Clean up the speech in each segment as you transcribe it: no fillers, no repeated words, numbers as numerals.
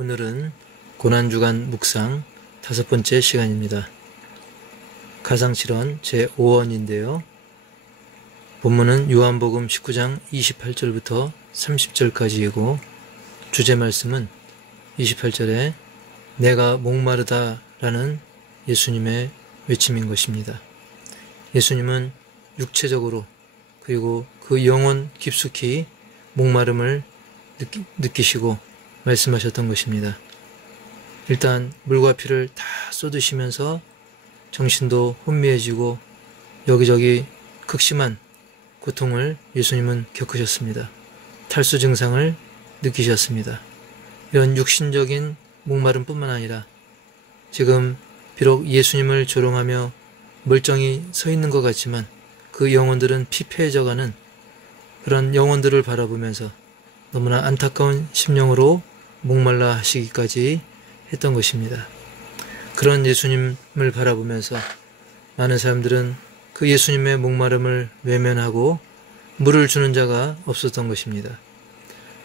오늘은 고난주간 묵상 5번째 시간입니다. 가상실현 제5원인데요. 본문은 요한복음 19장 28절부터 30절까지이고 주제 말씀은 28절에 내가 목마르다 라는 예수님의 외침인 것입니다. 예수님은 육체적으로 그리고 그 영혼 깊숙이 목마름을 느끼시고 말씀하셨던 것입니다. 일단 물과 피를 다 쏟으시면서 정신도 혼미해지고 여기저기 극심한 고통을 예수님은 겪으셨습니다. 탈수 증상을 느끼셨습니다. 이런 육신적인 목마름뿐만 아니라 지금 비록 예수님을 조롱하며 멀쩡히 서 있는 것 같지만 그 영혼들은 피폐해져가는 그런 영혼들을 바라보면서 너무나 안타까운 심령으로 목말라 하시기까지 했던 것입니다. 그런 예수님을 바라보면서 많은 사람들은 그 예수님의 목마름을 외면하고 물을 주는 자가 없었던 것입니다.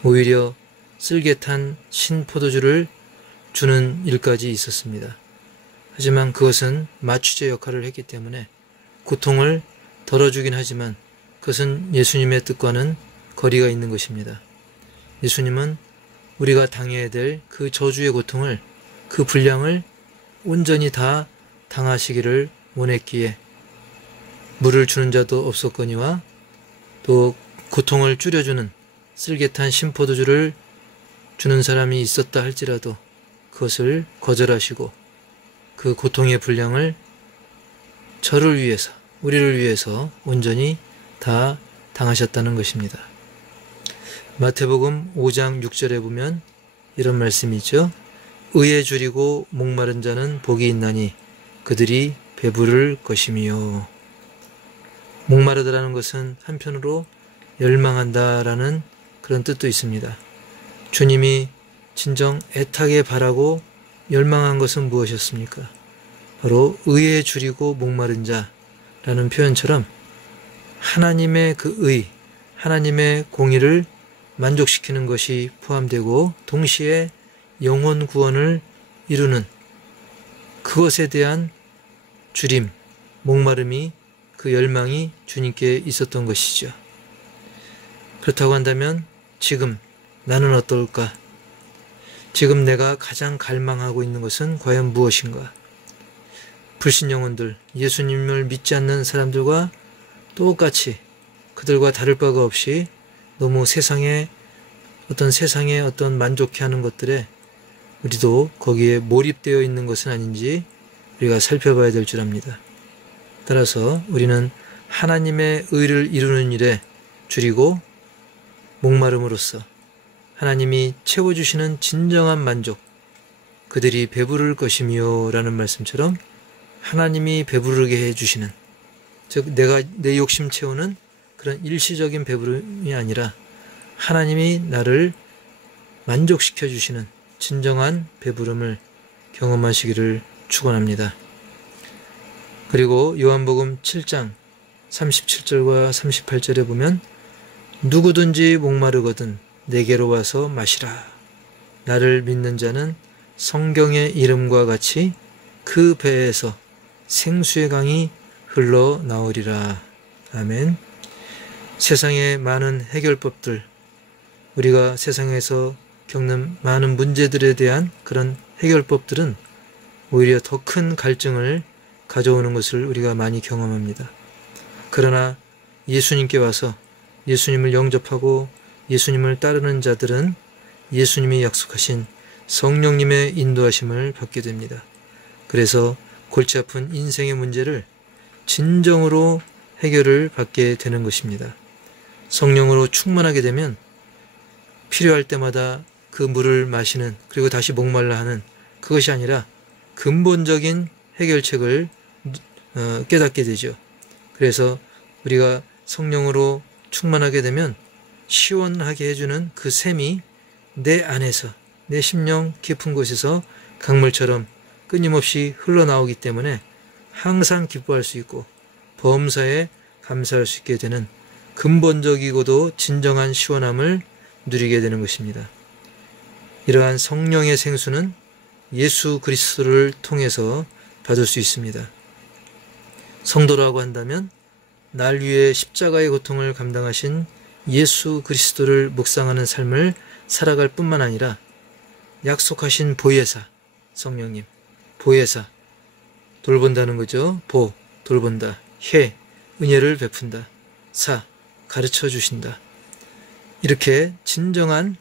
오히려 쓸개탄 신포도주를 주는 일까지 있었습니다. 하지만 그것은 마취제 역할을 했기 때문에 고통을 덜어주긴 하지만 그것은 예수님의 뜻과는 거리가 있는 것입니다. 예수님은 우리가 당해야 될 그 저주의 고통을, 그 분량을 온전히 다 당하시기를 원했기에 물을 주는 자도 없었거니와 또 고통을 줄여주는 쓸개탄 신포도주를 주는 사람이 있었다 할지라도 그것을 거절하시고 그 고통의 분량을 저를 위해서, 우리를 위해서 온전히 다 당하셨다는 것입니다. 마태복음 5장 6절에 보면 이런 말씀이 있죠. 의에 줄이고 목마른 자는 복이 있나니 그들이 배부를 것이며. 목마르다라는 것은 한편으로 열망한다라는 그런 뜻도 있습니다. 주님이 진정 애타게 바라고 열망한 것은 무엇이었습니까? 바로 의에 줄이고 목마른 자라는 표현처럼 하나님의 그 의, 하나님의 공의를 만족시키는 것이 포함되고 동시에 영혼 구원을 이루는 그것에 대한 줄임, 목마름이 그 열망이 주님께 있었던 것이죠. 그렇다고 한다면 지금 나는 어떨까? 지금 내가 가장 갈망하고 있는 것은 과연 무엇인가? 불신 영혼들, 예수님을 믿지 않는 사람들과 똑같이 그들과 다를 바가 없이 너무 세상에 어떤 만족해하는 것들에 우리도 거기에 몰입되어 있는 것은 아닌지 우리가 살펴봐야 될 줄 압니다. 따라서 우리는 하나님의 의를 이루는 일에 줄이고 목마름으로써 하나님이 채워주시는 진정한 만족, 그들이 배부를 것이며 라는 말씀처럼 하나님이 배부르게 해주시는, 즉 내가 내 욕심 채우는 그런 일시적인 배부름이 아니라 하나님이 나를 만족시켜 주시는 진정한 배부름을 경험하시기를 축원합니다. 그리고 요한복음 7장 37절과 38절에 보면 누구든지 목마르거든 내게로 와서 마시라. 나를 믿는 자는 성경의 이름과 같이 그 배에서 생수의 강이 흘러나오리라. 아멘. 세상의 많은 해결법들, 우리가 세상에서 겪는 많은 문제들에 대한 그런 해결법들은 오히려 더 큰 갈증을 가져오는 것을 우리가 많이 경험합니다. 그러나 예수님께 와서 예수님을 영접하고 예수님을 따르는 자들은 예수님이 약속하신 성령님의 인도하심을 받게 됩니다. 그래서 골치 아픈 인생의 문제를 진정으로 해결을 받게 되는 것입니다. 성령으로 충만하게 되면 필요할 때마다 그 물을 마시는, 그리고 다시 목말라 하는 그것이 아니라 근본적인 해결책을 깨닫게 되죠. 그래서 우리가 성령으로 충만하게 되면 시원하게 해주는 그 샘이 내 안에서, 내 심령 깊은 곳에서 강물처럼 끊임없이 흘러나오기 때문에 항상 기뻐할 수 있고 범사에 감사할 수 있게 되는 근본적이고도 진정한 시원함을 누리게 되는 것입니다. 이러한 성령의 생수는 예수 그리스도를 통해서 받을 수 있습니다. 성도라고 한다면 날 위해 십자가의 고통을 감당하신 예수 그리스도를 묵상하는 삶을 살아갈 뿐만 아니라 약속하신 보혜사, 성령님, 보혜사, 돌본다는 거죠. 보, 돌본다. 혜, 은혜를 베푼다. 사, 가르쳐 주신다. 이렇게 진정한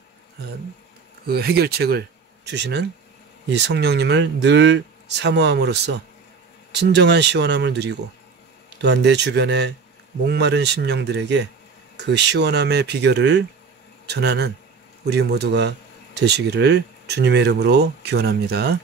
그 해결책을 주시는 이 성령님을 늘 사모함으로써 진정한 시원함을 누리고 또한 내 주변의 목마른 심령들에게 그 시원함의 비결을 전하는 우리 모두가 되시기를 주님의 이름으로 기원합니다.